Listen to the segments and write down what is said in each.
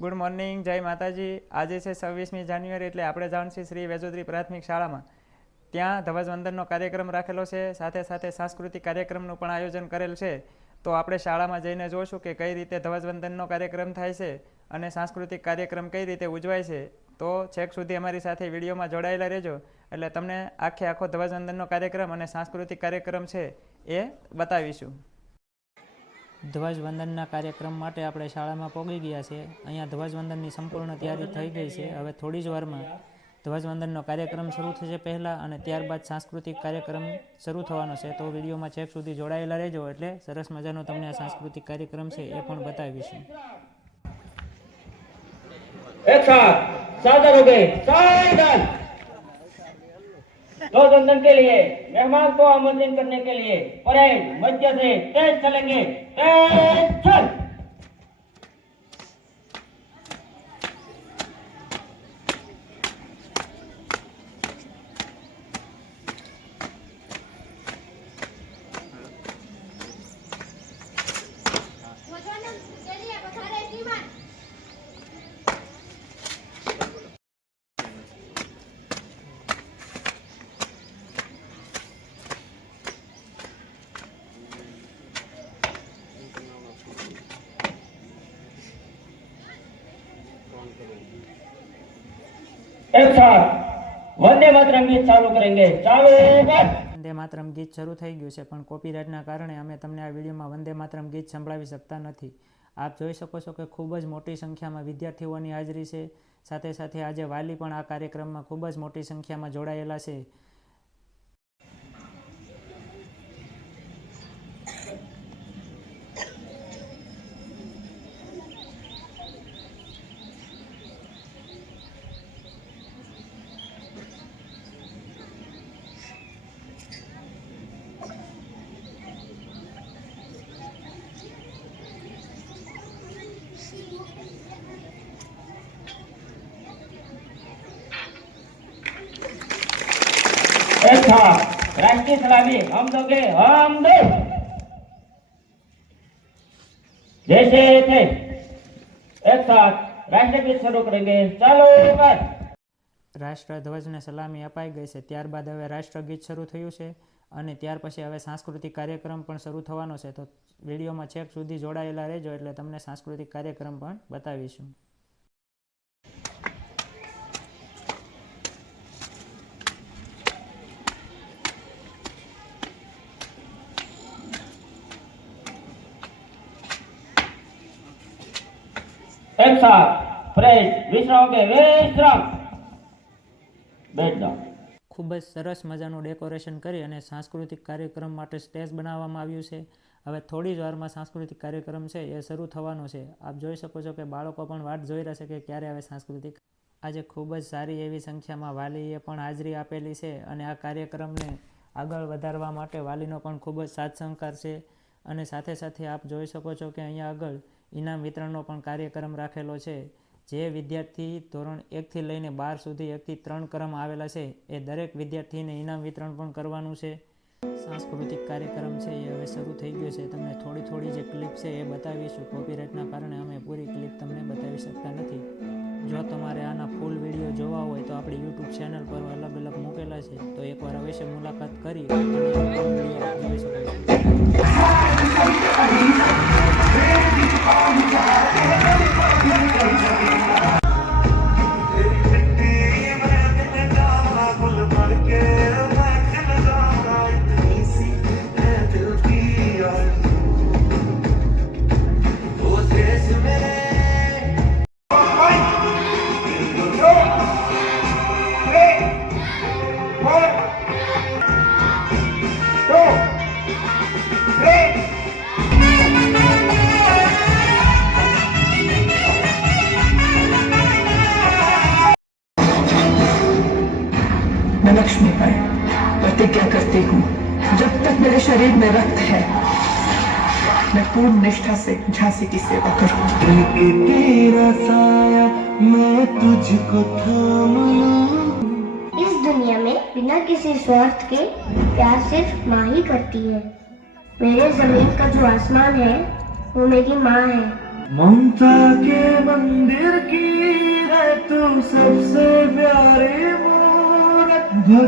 Good morning, જય માતાજી। આજે છે 26મી જાન્યુઆરી, એટલે આપણે જવાનું છે શ્રી વેજોદરી પ્રાથમિક શાળામાં। ત્યાં ધ્વજવંદનનો કાર્યક્રમ રાખેલો છે, સાથે સાથે સાંસ્કૃતિક કાર્યક્રમનું પણ આયોજન કરેલ છે। તો આપણે શાળામાં જઈને જોઈશું કે કઈ રીતે ધ્વજવંદનનો કાર્યક્રમ થાય છે અને સાંસ્કૃતિક કાર્યક્રમ કઈ રીતે ઉજવાય છે। તો છેક સુધી અમારી સાથે વિડીયોમાં જોડાયેલા રહેજો, એટલે તમને આખો ધ્વજવંદનનો કાર્યક્રમ અને સાંસ્કૃતિક કાર્યક્રમ છે એ બતાવીશું। ધ્વજવંદનના કાર્યક્રમ માટે આપણે શાળામાં પહોંચી ગયા છે। અહીંયા ધ્વજવંદનની સંપૂર્ણ તૈયારી થઈ ગઈ છે। હવે થોડી જ વારમાં ધ્વજવંદનનો કાર્યક્રમ શરૂ થશે પહેલાં, અને ત્યારબાદ સાંસ્કૃતિક કાર્યક્રમ શરૂ થવાનો છે। તો વિડીયોમાં છેક સુધી જોડાયેલા રહેજો, એટલે સરસ મજાનો તમને આ સાંસ્કૃતિક કાર્યક્રમ છે એ પણ બતાવીશું। एक साथ सादर हो गए साइडन ध्वजवंदन के लिए मेहमान को आमंत्रित करने के लिए परेड मध्य से तेज चलेंगे। तेज चल। एक साथ वंदे मातरम गीत चालू करेंगे। चालू कर। વંદે માતરમ ગીત શરૂ થઈ ગયું છે, પણ કોપીરાઇટના કારણે અમે તમને આ વિડીયોમાં વંદે માતરમ ગીત સંભળાવી શકતા નથી। આપ જોઈ શકો છો કે ખૂબ જ મોટી સંખ્યામાં વિદ્યાર્થીઓની હાજરી છે, સાથે સાથે આજે વાલી પણ આ કાર્યક્રમમાં ખૂબ જ મોટી સંખ્યામાં જોડાયેલા છે। एक साथ राष्ट्रीय सलामी हम दोगे हम दो जैसे थे। एक साथ राष्ट्रीय गीत शुरू करेंगे। चालू कर। રાષ્ટ્રધ્વજને સલામી અપાઈ ગઈ છે, ત્યારબાદ હવે રાષ્ટ્રગીત શરૂ થયું છે, અને ત્યાર પછી હવે સાંસ્કૃતિક કાર્યક્રમ પણ શરૂ થવાનો છે। તો વિડીયોમાં છેક સુધી જોડાયેલા રહેજો, એટલે તમને સાંસ્કૃતિક કાર્યક્રમ પણ બતાવીશું। एक साथ फ्रेश विश्राम के विश्राम बैठ जाओ। ખૂબ જ સરસ મજાનું ડેકોરેશન કરી અને સાંસ્કૃતિક કાર્યક્રમ માટે સ્ટેજ બનાવવામાં આવ્યું છે। હવે થોડી જ વારમાં સાંસ્કૃતિક કાર્યક્રમ છે એ શરૂ થવાનો છે। આપ જોઈ શકો છો કે બાળકો પણ વાટ જોઈ રહેશે કે ક્યારે હવે સાંસ્કૃતિક। આજે ખૂબ જ સારી એવી સંખ્યામાં વાલીએ પણ હાજરી આપેલી છે, અને આ કાર્યક્રમને આગળ વધારવા માટે વાલીનો પણ ખૂબ જ સાથ સહકાર છે। અને સાથે સાથે આપ જોઈ શકો છો કે અહીંયા આગળ ઇનામ વિતરણનો પણ કાર્યક્રમ રાખેલો છે। જે વિદ્યાર્થી ધોરણ 1થી લઈને 12 સુધી 1 થી 3 ક્રમ આવેલા છે, એ દરેક વિદ્યાર્થીને ઇનામ વિતરણ પણ કરવાનું છે। સાંસ્કૃતિક કાર્યક્રમ છે એ હવે શરૂ થઈ ગયો છે। તમને થોડી જે ક્લિપ છે એ બતાવીશું। કોપીરાઇટના કારણે અમે પૂરી ક્લિપ તમને બતાવી શકતા નથી। જો તમારે આના ફૂલ વિડીયો જોવા હોય તો આપણી યુટ્યુબ ચેનલ પર અલગ મૂકેલા છે, તો એકવાર અવશ્ય મુલાકાત કરી અને ફૂલ વિડીયો જોઈ શકો છો। मैं लक्ष्मी पर प्रतिज्ञा करती हूँ, जब तक मेरे शरीर में रक्त है मैं पूर्ण निष्ठा से झांसी की सेवा करूँ। तेरा साया मैं तुझको थाम लूं। इस दुनिया में बिना किसी स्वार्थ के प्यार सिर्फ माँ ही करती है। मेरे जमीन का जो आसमान है वो मेरी माँ है। ममता के मंदिर ધ્વજવંદનનો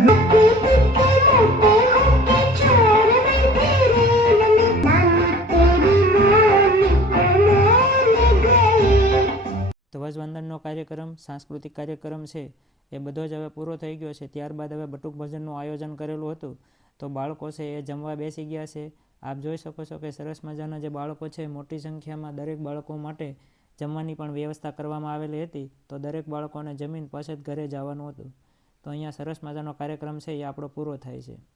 કાર્યક્રમ, સાંસ્કૃતિક કાર્યક્રમ છે એ બધો જ હવે પૂરો થઈ ગયો છે. ત્યારબાદ હવે બટુક ભોજનનું આયોજન કરેલું હતું, તો બાળકો છે એ જમવા બેસી ગયા છે. આપ જોઈ શકો છો કે સરસ મજાના જે બાળકો છે, મોટી સંખ્યામાં દરેક બાળકો માટે જમવાની પણ વ્યવસ્થા કરવામાં આવેલી હતી. તો દરેક બાળકોને જમીન પછી જ ઘરે જવાનું હતું. તો અહીંયા સરસ મજાનો કાર્યક્રમ છે એ આપણો પૂરો થાય છે.